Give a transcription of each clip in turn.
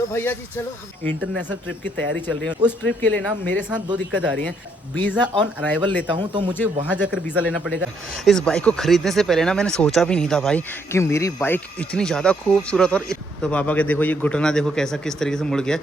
तो भैया जी चलो, इंटरनेशनल ट्रिप की तैयारी चल रही है। उस ट्रिप के लिए ना मेरे साथ दो दिक्कत आ रही है। वीज़ा ऑन अराइवल लेता हूँ तो मुझे वहाँ जाकर वीज़ा लेना पड़ेगा। इस बाइक को खरीदने से पहले ना मैंने सोचा भी नहीं था भाई कि मेरी बाइक इतनी ज़्यादा खूबसूरत और तो पापा के देखो ये घुटना देखो कैसा किस तरीके से मुड़ गया।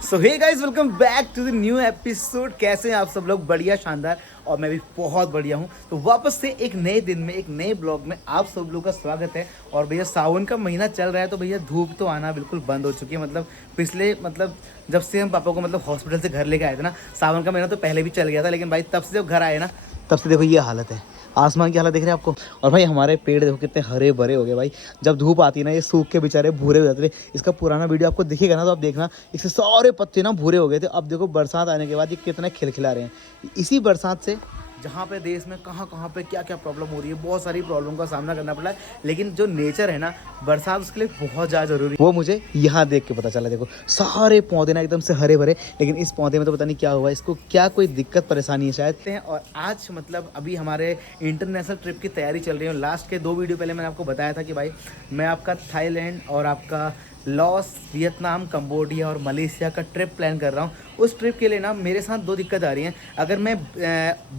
So hey guys, welcome back to the new episode. कैसे हैं आप सब लोग? बढ़िया, शानदार। और मैं भी बहुत बढ़िया हूँ। तो वापस से एक नए दिन में एक नए ब्लॉग में आप सब लोगों का स्वागत है। और भैया सावन का महीना चल रहा है तो भैया धूप तो आना बिल्कुल बंद हो चुकी है। पिछले जब से हम पापा को हॉस्पिटल से घर लेके आए थे ना, सावन का महीना तो पहले भी चल गया था, लेकिन भाई तब से जब घर आए ना तब से देखो ये हालत है। आसमान की हालत देख रहे हैं आपको। और भाई हमारे पेड़ देखो कितने हरे भरे हो गए भाई। जब धूप आती है ना ये सूख के बेचारे भूरे हो जाते थे। इसका पुराना वीडियो आपको दिखेगा ना तो आप देखना, इसके सारे पत्ते ना भूरे हो गए थे। अब देखो बरसात आने के बाद ये कितने खिलखिला रहे हैं। इसी बरसात से जहाँ पे देश में कहाँ पे क्या क्या प्रॉब्लम हो रही है, बहुत सारी प्रॉब्लम का सामना करना पड़ा है। लेकिन जो नेचर है ना, बरसात उसके लिए बहुत ज़्यादा जरूरी है। वो मुझे यहाँ देख के पता चला। देखो सारे पौधे ना एकदम से हरे भरे, लेकिन इस पौधे में तो पता नहीं क्या हुआ, इसको क्या कोई दिक्कत परेशानी है शायद। और आज अभी हमारे इंटरनेशनल ट्रिप की तैयारी चल रही है। लास्ट के दो वीडियो पहले मैंने आपको बताया था कि भाई मैं आपका थाईलैंड और आपका लॉस, वियतनाम, कंबोडिया और मलेशिया का ट्रिप प्लान कर रहा हूँ। उस ट्रिप के लिए ना मेरे साथ दो दिक्कत आ रही हैं। अगर मैं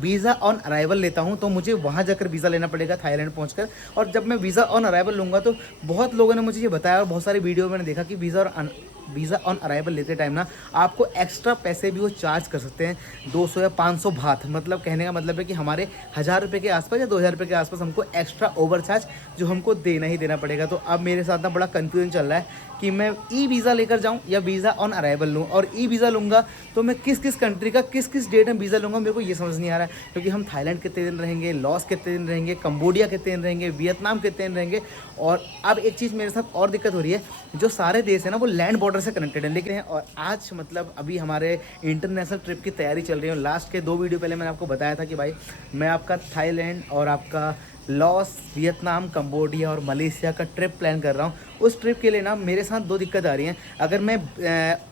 वीज़ा ऑन अराइवल लेता हूँ तो मुझे वहाँ जाकर वीज़ा लेना पड़ेगा थाईलैंड पहुँचकर। और जब मैं वीज़ा ऑन अराइवल लूँगा तो बहुत लोगों ने मुझे ये बताया और बहुत सारी वीडियो मैंने देखा कि वीज़ा ऑन अराइवल लेते टाइम ना आपको एक्स्ट्रा पैसे भी वो चार्ज कर सकते हैं, 200 या 500 बात। कहने का मतलब है कि हमारे 1000 रुपये के आसपास या 2000 रुपये के आसपास हमको एक्स्ट्रा ओवर चार्ज जो हमको देना ही देना पड़ेगा। तो अब मेरे साथ ना बड़ा कन्फ्यूजन चल रहा है कि मैं ई वीज़ा लेकर जाऊं या वीज़ा ऑन अराइवल लूं। और ई वीज़ा लूँगा तो मैं किस किस कंट्री का किस किस डेट में वीज़ा लूँगा, मेरे को ये समझ नहीं आ रहा है। क्योंकि हम थाईलैंड कितने दिन रहेंगे, लॉस कितने दिन रहेंगे, कंबोडिया कितने दिन रहेंगे, वियतनाम कितने दिन रहेंगे। और अब एक चीज़ मेरे साथ और दिक्कत हो रही है, जो सारे देश है ना वो लैंड बॉर्डर से कनेक्टेड है। लेकिन और आज अभी हमारे इंटरनेशनल ट्रिप की तैयारी चल रही है। लास्ट के दो वीडियो पहले मैंने आपको बताया था कि भाई मैं आपका थाईलैंड और आपका लॉस, वियतनाम, कंबोडिया और मलेशिया का ट्रिप प्लान कर रहा हूँ। उस ट्रिप के लिए ना मेरे साथ दो दिक्कत आ रही हैं। अगर मैं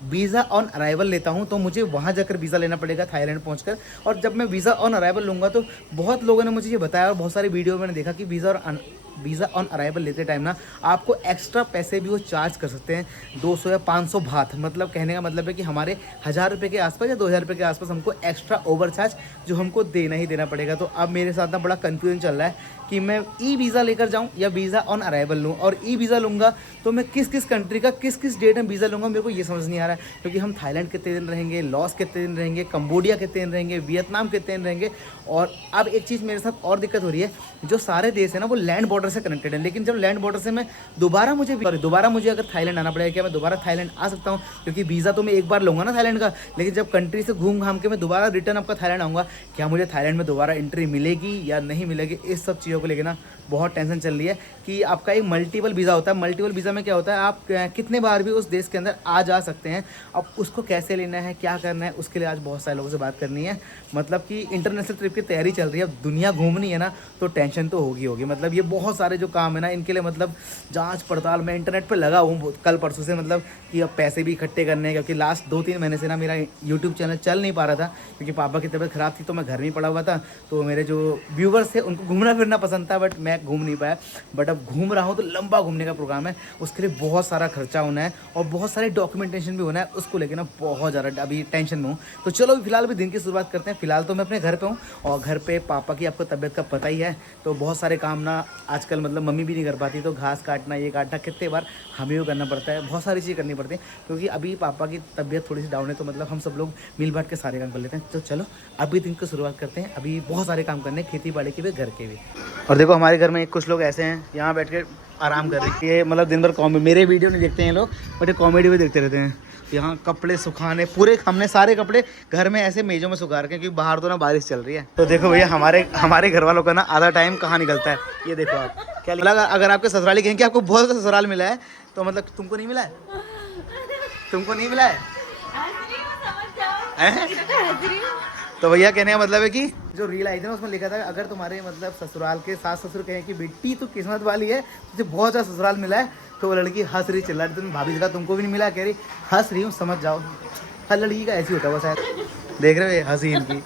वीज़ा ऑन अराइवल लेता हूँ तो मुझे वहाँ जाकर वीज़ा लेना पड़ेगा थाईलैंड पहुँचकर। और जब मैं वीज़ा ऑन अराइवल लूँगा तो बहुत लोगों ने मुझे ये बताया और बहुत सारी वीडियो मैंने देखा कि वीज़ा ऑन अराइवल लेते टाइम ना आपको एक्स्ट्रा पैसे भी वो चार्ज कर सकते हैं, 200 या 500 बात। कहने का मतलब है कि हमारे 1000 रुपये के आसपास या 2000 रुपये के आसपास हमको एक्स्ट्रा ओवर चार्ज जो हमको देना ही देना पड़ेगा। तो अब मेरे साथ ना बड़ा कन्फ्यूजन चल रहा है कि मैं ई वीज़ा लेकर जाऊं या वीज़ा ऑन अराइवल लूं। और ई वीज़ा लूँगा तो मैं किस किस कंट्री का किस किस डेट में वीज़ा लूँगा, मेरे को ये समझ नहीं आ रहा है। क्योंकि हम थाईलैंड कितने दिन रहेंगे, लॉस कितने दिन रहेंगे, कंबोडिया कितने दिन रहेंगे, वियतनाम कितने दिन रहेंगे। और अब एक चीज़ मेरे साथ और दिक्कत हो रही है, जो सारे देश है ना वो लैंड बॉर्डर से कनेक्टेड है। लेकिन जब लैंड बॉर्डर से मैं दोबारा मुझे अगर थाईलैंड आना पड़ेगा, क्या मैं दोबारा थाईलैंड आ सकता हूँ? क्योंकि वीज़ा तो मैं एक बार लूँगा ना थाईलैंड का, लेकिन जब कंट्री से घूम घाम के मैं दोबारा रिटर्न आपका थाईलैंड आऊँगा, क्या मुझे थाईलैंड में दोबारा एंट्री मिलेगी या नहीं मिलेगी? इस सब चीज़ों को लेकर ना बहुत टेंशन चल रही है कि आपका एक मल्टीपल वीज़ा होता है। मल्टीपल वीज़ा में क्या होता है, आप कितने बार भी उस देश के अंदर आ जा सकते हैं। अब उसको कैसे लेना है, क्या करना है, उसके लिए आज बहुत सारे लोगों से बात करनी है। कि इंटरनेशनल ट्रिप की तैयारी चल रही है, अब दुनिया घूमनी है ना, तो टेंशन तो होगी। ये बहुत सारे जो काम है ना, इनके लिए जांच पड़ताल मैं इंटरनेट पे लगा हूँ कल परसों से। कि अब पैसे भी इकट्ठे करने हैं, क्योंकि लास्ट 2-3 महीने से ना मेरा यूट्यूब चैनल चल नहीं पा रहा था, क्योंकि पापा की तबीयत ख़राब थी तो मैं घर में पड़ा हुआ था। तो मेरे जो व्यूवर्स थे उनको घूमना फिरना पसंद था, बट मैं घूम नहीं पाया। बट अब घूम रहा हूँ तो लंबा घूमने का प्रोग्राम है, उसके लिए बहुत सारा खर्चा होना है और बहुत सारे डॉक्यूमेंटेशन भी होना है। उसको लेकर ना बहुत ज़्यादा अभी टेंशन में हूँ। तो चलो अभी फिलहाल भी दिन की शुरुआत करते हैं। फिलहाल तो मैं अपने घर पे हूँ और घर पे पापा की आपको तबीयत का पता ही है, तो बहुत सारे काम ना आजकल मम्मी भी नहीं कर पाती, तो घास काटना, ये काटना कितने बार हमें को करना पड़ता है। बहुत सारी चीज़ें करनी पड़ती हैं, क्योंकि अभी पापा की तबीयत थोड़ी सी डाउन है, तो हम सब लोग मिल बांट के सारे काम कर लेते हैं। तो चलो अभी दिन की शुरुआत करते हैं। अभी बहुत सारे काम करने, खेती बाड़ी के भी, घर के भी। और देखो हमारे घर में कुछ लोग ऐसे हैं यहाँ बैठ के आराम कर रहे हैं। ये दिन भर कॉमेडी, मेरे वीडियो नहीं देखते हैं लोग, बट ये कॉमेडी भी देखते रहते हैं। यहाँ कपड़े सुखाने पूरे, हमने सारे कपड़े घर में ऐसे मेजों में सुखा रखे हैं, क्योंकि बाहर तो ना बारिश चल रही है। तो देखो भैया हमारे घर वालों का ना आधा टाइम कहाँ निकलता है, ये देखो आप। क्या लगा अगर आपके ससुराली कहें कि आपको बहुत सा ससुराल मिला है, तो तुमको नहीं मिला है? तुमको नहीं मिला है? तो भैया कहने का मतलब है कि जो रील आई थी ना उसमें लिखा था, अगर तुम्हारे ससुराल के सास ससुर कहें कि बेटी तो किस्मत वाली है, तुझे बहुत सा ससुराल मिला है, तो वो लड़की हंस रही, चिल्ला रही। तुम भाभी जी का तुमको भी नहीं मिला, कह रही हंस रही हूँ, समझ जाओ। हर लड़की का ऐसी होता है वो, शायद देख रहे हो हंसी इनकी।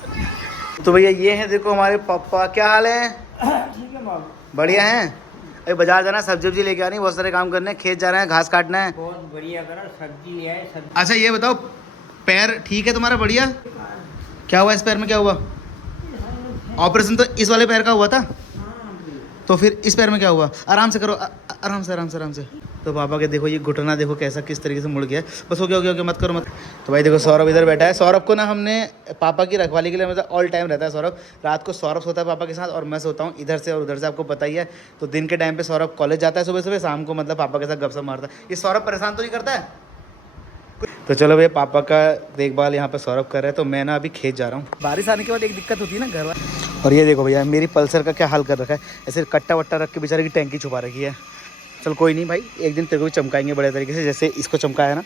तो भैया ये है, देखो हमारे पापा। क्या हाल है? ठीक है माँ, बढ़िया हैं। अरे बाजार जाना, सब्जी वब्जी लेके आनी, बहुत सारे काम करने हैं, खेत जा रहे हैं, घास काटना है। बहुत बढ़िया करो, सब्जी ले आए सब्जी। अच्छा ये बताओ, पैर ठीक है तुम्हारा? बढ़िया। क्या हुआ इस पैर में, क्या हुआ? ऑपरेशन तो इस वाले पैर का हुआ था, तो फिर इस पैर में क्या हुआ? आराम से करो, आराम से आराम से आराम से। तो पापा के देखो ये घुटना देखो कैसा किस तरीके से मुड़ गया है। बस हो गया, मत करो मत। तो भाई देखो सौरभ इधर बैठा है। सौरभ को ना हमने पापा की रखवाली के लिए, मतलब ऑल टाइम रहता है सौरभ। रात को सौरभ सोता है पापा के साथ और मैं सोता हूँ इधर से और उधर से, आपको पता ही है। तो दिन के टाइम पे सौरभ कॉलेज जाता है सुबह सुबह, शाम को मतलब पापा के साथ गपशप मारता है। ये सौरभ परेशान तो नहीं करता है? तो चलो भैया, पापा का देखभाल यहाँ पे सौरभ कर रहा है, तो मैं ना अभी खेत जा रहा हूँ। बारिश आने के बाद एक दिक्कत होती है ना घर वाले। और ये देखो भैया मेरी पल्सर का क्या हाल कर रखा है, ऐसे कट्टा वट्टा रख के बेचारे की टैंकी छुपा रखी है। चल कोई नहीं भाई, एक दिन तेरे को भी चमकाएंगे बड़े तरीके से, जैसे इसको चमकाया ना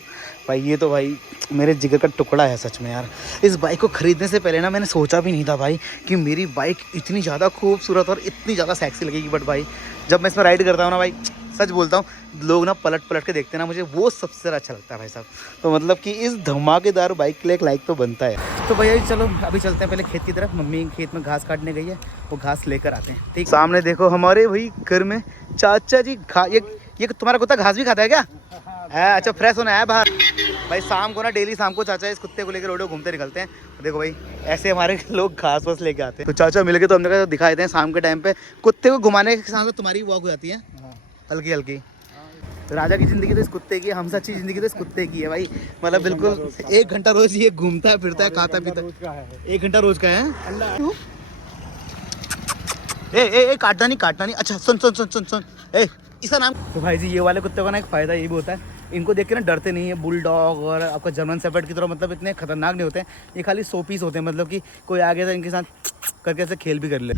भाई। ये तो भाई मेरे जिगर का टुकड़ा है सच में यार। इस बाइक को ख़रीदने से पहले ना मैंने सोचा भी नहीं था भाई कि मेरी बाइक इतनी ज़्यादा खूबसूरत और इतनी ज़्यादा सेक्सी लगेगी। बट भाई जब मैं इसमें राइड करता हूँ ना भाई, सच बोलता हूँ, लोग ना पलट पलट के देखते हैं ना, मुझे वो सबसे ज़्यादा अच्छा लगता है भाई साहब। तो मतलब कि इस धमाकेदार बाइक के लिए एक लाइक तो बनता है। तो भैया चलो अभी चलते हैं पहले खेत की तरफ। मम्मी खेत में घास काटने गई है, वो घास लेकर आते हैं। ठीक, सामने देखो हमारे भाई घर में चाचा जी ये तुम्हारा कुत्ता घास भी खाता है क्या? है, अच्छा फ्रेश होना है बाहर भाई। शाम को ना डेली शाम को चाचा इस कुत्ते को लेकर रोड घूमते निकलते हैं। देखो भाई ऐसे हमारे लोग घास वास लेके आते हैं। तो चाचा मिल के तो हमने कहा दिखाई देते हैं शाम के टाइम पे कुत्ते को घुमाने के साथ तुम्हारी वॉक हो जाती है हल्की हल्की। तो राजा की ज़िंदगी तो इस कुत्ते की है, हमसे अच्छी ज़िंदगी तो इस कुत्ते की है भाई। मतलब बिल्कुल 1 घंटा रोज ये घूमता है फिरता है खाता पीता है। 1 घंटा रोज का है। ए काटना नहीं। अच्छा सुन ए इसका नाम। तो भाई जी ये वाले कुत्ते का ना एक फ़ायदा ये भी होता है, इनको देख के ना डरते नहीं है। बुलडॉग और आपका जर्मन शेफर्ड की तरह मतलब इतने खतरनाक नहीं होते हैं। ये खाली 100 पीस होते हैं, मतलब कि कोई आ गया तो इनके साथ करके ऐसे खेल भी कर ले।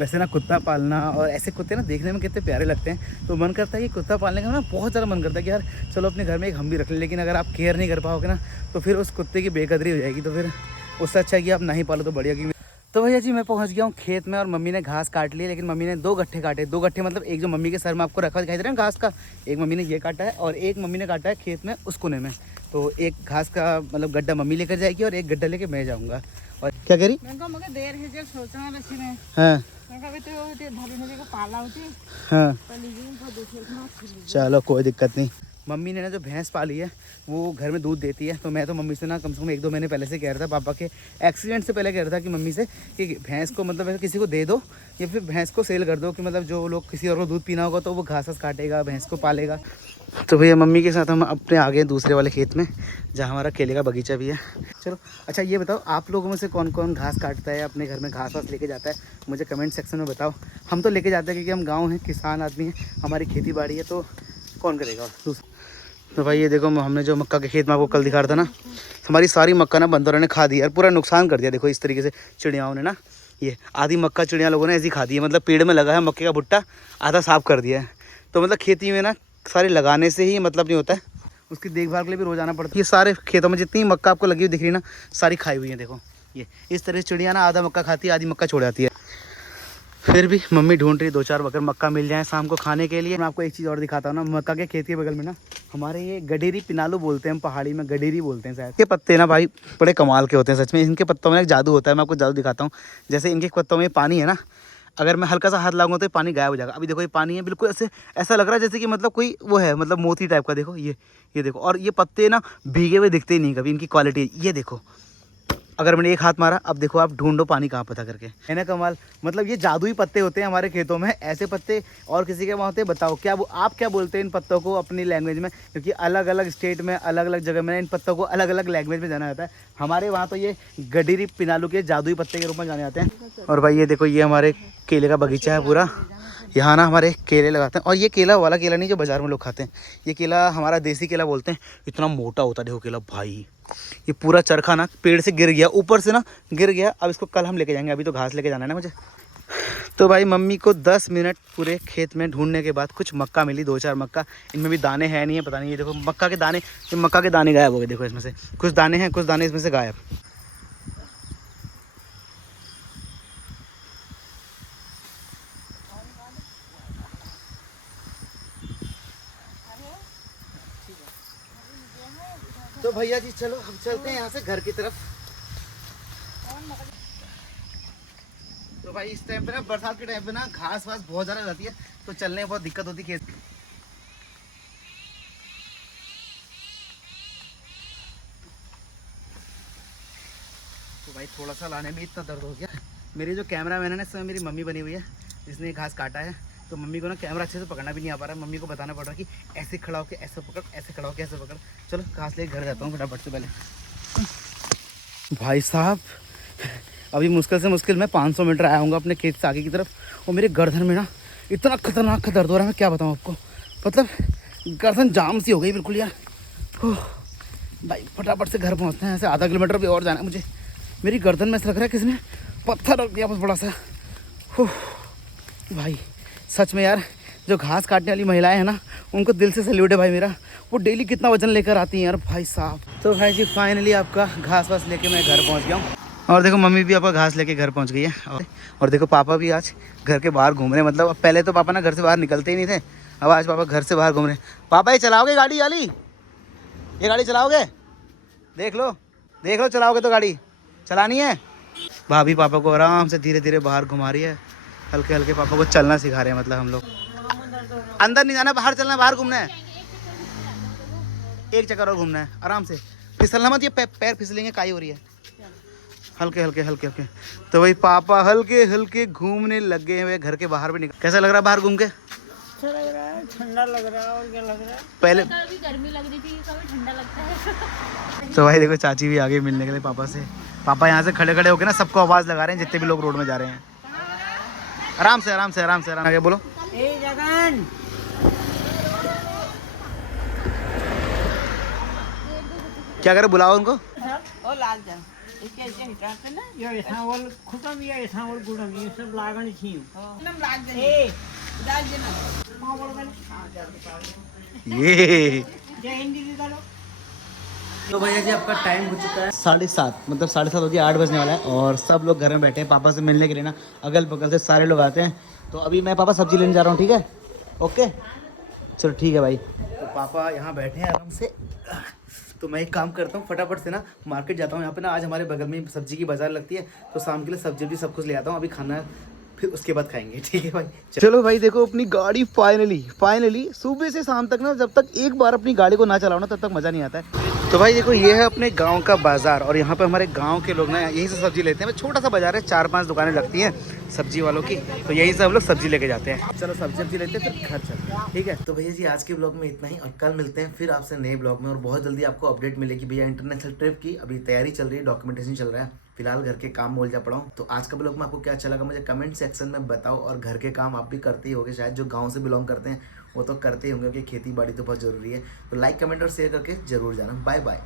वैसे ना कुत्ता पालना और ऐसे कुत्ते ना देखने में कितने प्यारे लगते हैं, तो मन करता है कि कुत्ता पालने का ना बहुत ज़्यादा मन करता है कि यार चलो अपने घर में एक हम भी रख लें। लेकिन अगर आप केयर नहीं कर पाओगे ना तो फिर उस कुत्ते की बेकदरी हो जाएगी। तो फिर उससे अच्छा है कि आप नहीं पालो तो बढ़िया। कि तो भैया जी मैं पहुंच गया हूँ खेत में और मम्मी ने घास काट ली, लेकिन मम्मी ने 2 गट्ठे काटे। 2 गट्ठे मतलब एक जो मम्मी के सर में आपको रखा दिखाई दे रहा है घास का, एक मम्मी ने ये काटा है और एक मम्मी ने काटा है खेत में उस कोने में। तो एक घास का मतलब गड्ढा मम्मी लेकर जाएगी और एक गड्ढा लेके मैं जाऊँगा। और क्या कह रही? हाँ चलो कोई दिक्कत नहीं। मम्मी ने ना जो भैंस पाली है वो घर में दूध देती है, तो मैं तो मम्मी से ना कम से कम 1-2 महीने पहले से कह रहा था, पापा के एक्सीडेंट से पहले कह रहा था कि मम्मी से कि भैंस को मतलब ऐसे किसी को दे दो या फिर भैंस को सेल कर दो, कि मतलब जो लोग किसी और को दूध पीना होगा तो वो घास काटेगा, भैंस को पालेगा। तो भैया मम्मी के साथ हम अपने आ गए दूसरे वाले खेत में जहाँ हमारा केले का बगीचा भी है। चलो अच्छा ये बताओ आप लोगों में से कौन कौन घास काटता है, अपने घर में घास वास लेके जाता है, मुझे कमेंट सेक्शन में बताओ। हम तो लेके जाते हैं क्योंकि हम गाँव हैं, किसान आदमी हैं, हमारी खेती बाड़ी है, तो कौन करेगा दूसरा। तो भाई ये देखो हमने जो मक्का के खेत में आपको कल दिखा रहा था ना, हमारी सारी मक्का ना बंदरों ने खा दी यार, पूरा नुकसान कर दिया। देखो इस तरीके से चिड़ियाओं ने ना, ये आधी मक्का चिड़िया लोगों ने ऐसी खा दी है। मतलब पेड़ में लगा है मक्के का भुट्टा, आधा साफ कर दिया है। तो मतलब खेती में ना सारे लगाने से ही मतलब नहीं होता है, उसकी देखभाल के लिए भी रोजाना पड़ता है। ये सारे खेतों में जितनी मक्का आपको लगी हुई दिख रही है ना, सारी खाई हुई है। देखो ये इस तरह से चिड़िया ना आधा मक्का खाती है, आधी मक्का छोड़ जाती है। फिर भी मम्मी ढूंढ रही 2-4 बकर मक्का मिल जाए शाम को खाने के लिए। मैं आपको एक चीज़ और दिखाता हूँ ना, मक्का के खेत के बगल में ना हमारे ये गडेरी पिनालू बोलते हैं, हम पहाड़ी में गडेरी बोलते हैं शायद। ये पत्ते ना भाई बड़े कमाल के होते हैं सच में, इनके पत्तों में एक जादू होता है। मैं आपको जादू दिखाता हूँ। जैसे इनके पत्तों में पानी है ना, अगर मैं हल्का सा हाथ लगाऊंगा तो ये पानी गायब हो जाएगा। अभी देखो ये पानी है बिल्कुल ऐसा लग रहा है जैसे कि मतलब कोई वो है, मतलब मोती टाइप का। देखो ये देखो, और ये पत्ते ना भीगे हुए दिखते ही नहीं कभी, इनकी क्वालिटी ये देखो। अगर मैंने एक हाथ मारा, अब देखो आप ढूंढो पानी कहाँ पता करके, है ना कमाल। मतलब ये जादुई पत्ते होते हैं हमारे खेतों में। ऐसे पत्ते और किसी के वहाँ होते हैं? बताओ क्या आप क्या बोलते हैं इन पत्तों को अपनी लैंग्वेज में, क्योंकि अलग अलग स्टेट में अलग अलग जगह में इन पत्तों को अलग अलग लैंग्वेज में जाना जाता है। हमारे वहाँ तो ये गडेरी पिनालू के जादुई पत्ते के रूप में जाने जाते हैं। और भाई ये देखो ये हमारे केले का बगीचा है पूरा, यहाँ ना हमारे केले लगाते हैं। और ये केला वाला केला नहीं जो बाजार में लोग खाते हैं, ये केला हमारा देसी केला बोलते हैं। इतना मोटा होता है देखो केला भाई, ये पूरा चरखा ना पेड़ से गिर गया, ऊपर से ना गिर गया। अब इसको कल हम लेके जाएंगे, अभी तो घास लेके जाना है ना मुझे। तो भाई मम्मी को 10 मिनट पूरे खेत में ढूंढने के बाद कुछ मक्का मिली, 2-4 मक्का। इनमें भी दाने हैं नहीं है, पता नहीं। ये देखो मक्का के दाने, ये मक्का के दाने गायब हो गए। देखो इसमें से कुछ दाने हैं, कुछ दाने इसमें से गायब। तो भैया जी चलो हम चलते हैं यहाँ से घर की तरफ। तो भाई इस टाइम पे ना, बरसात के टाइम पे ना घास वास बहुत ज़्यादा रहती है, तो चलने में बहुत दिक्कत होती खेत। तो भाई थोड़ा सा लाने में इतना दर्द हो गया। मेरी जो कैमरा मैन है ना, इसमें मेरी मम्मी बनी हुई है, जिसने घास काटा है। तो मम्मी को ना कैमरा अच्छे से पकड़ना भी नहीं आ पा रहा है। मम्मी को बताना पड़ रहा है कि ऐसे खड़ा होकर ऐसे पकड़, ऐसे खड़ा होकर ऐसे पकड़। चलो घास लेके घर जाता हूँ फटाफट से पहले। भाई साहब अभी मुश्किल से मुश्किल मैं 500 मीटर आया हूँ अपने खेत से आगे की तरफ, और मेरे गर्दन में ना इतना खतरनाक दर्द हो रहा है, मैं क्या बताऊँ आपको। मतलब गर्दन जाम सी हो गई बिल्कुल यार। भाई फटाफट से घर पहुँचते हैं, ऐसे आधा किलोमीटर भी और जाना है मुझे। मेरी गर्दन में ऐसा लग रहा है किसी ने पत्थर रख दिया बस बड़ा सा। भाई सच में यार, जो घास काटने वाली महिलाएं हैं ना, उनको दिल से सैल्यूट है भाई मेरा। वो डेली कितना वजन लेकर आती हैं यार भाई साहब। तो भाई जी फाइनली आपका घास वास लेके मैं घर पहुंच गया हूँ। और देखो मम्मी भी आपका घास लेके घर पहुंच गई है। और देखो पापा भी आज घर के बाहर घूम रहे हैं। मतलब पहले तो पापा ना घर से बाहर निकलते ही नहीं थे, अब आज पापा घर से बाहर घूम रहे हैं। पापा ये चलाओगे गाड़ी वाली, ये गाड़ी चलाओगे? देख लो चलाओगे तो गाड़ी चलानी है। भाभी पापा को आराम से धीरे धीरे बाहर घुमा रही है, हल्के हल्के पापा को चलना सिखा रहे हैं। मतलब हम लोग अंदर नहीं जाना, बाहर चलना है, बाहर घूमना है, एक चक्कर और घूमना है आराम से। फिसलना मत, ये पैर फिसलेंगे, काई हो रही है। हल्के हल्के। तो वही पापा हल्के हल्के घूमने लगे हुए घर के बाहर भी निकल। कैसा लग रहा है बाहर घूम के? अच्छा लग रहा है, ठंडा लग रहा है, और क्या लग रहा है? पहले कभी गर्मी लग रही थी, कभी ठंडा लगता है। तो भाई देखो चाची भी आ गई मिलने के लिए पापा से। पापा यहाँ से खड़े खड़े होकर ना सबको आवाज़ लगा रहे हैं, जितने भी लोग रोड में जा रहे हैं। आराम से आगे बोलो। ए जगन, क्या करे, बुलाओ उनको। ओ लाल जा इसके ऐसे हिसाब से ना ये सावल खुटम ये सावल गुड़म ये सब लागण छी एकदम लाग दे ए लाग दे ना मां बोल गल हां जा ये जय हिंदी दिखा लो। तो भैया जी आपका टाइम हो चुका है 7:30, मतलब 7:30 हो गया, 8 बजने वाला है। और सब लोग घर में बैठे हैं पापा से मिलने के लिए ना, अगल बगल से सारे लोग आते हैं। तो अभी मैं पापा सब्जी लेने जा रहा हूँ, ठीक है? ओके चलो ठीक है भाई। तो पापा यहाँ बैठे हैं आराम से। तो मैं एक काम करता हूँ, फटाफट से ना मार्केट जाता हूँ। यहाँ पे ना आज हमारे बगल में सब्जी की बाजार लगती है, तो शाम के लिए सब्जी भी सब कुछ ले आता हूँ। अभी खाना फिर उसके बाद खाएंगे, ठीक है भाई? चलो भाई देखो अपनी गाड़ी फाइनली सुबह से शाम तक ना, जब तक एक बार अपनी गाड़ी को ना चलाओ ना, तब तक मज़ा नहीं आता है। तो भाई देखो ये है अपने गांव का बाजार, और यहाँ पे हमारे गांव के लोग ना यहीं से सब्जी लेते हैं। छोटा सा बाजार है, 4-5 दुकानें लगती हैं सब्जी वालों की, तो यहीं से हम लोग सब्जी लेके जाते हैं। चलो सब्जी लेते हैं फिर घर चलते हैं, ठीक है? तो भैया जी आज के ब्लॉग में इतना ही, और कल मिलते हैं फिर आपसे नए ब्लॉग में। और बहुत जल्दी आपको अपडेट मिलेगी भैया। इंटरनेशनल ट्रिप की अभी तैयारी चल रही है, डॉक्यूमेंटेशन चल रहा है, फिलहाल घर के काम में उलझा पड़ा हूँ। तो आज का ब्लॉग में आपको क्या अच्छा लगा मुझे कमेंट सेक्शन में बताओ। और घर के काम आप भी करते ही होंगे शायद, जो गाँव से बिलोंग करते हैं वो तो करते ही होंगे, क्योंकि खेती बाड़ी तो बहुत ज़रूरी है। तो लाइक कमेंट और शेयर करके जरूर जाना। Bye bye.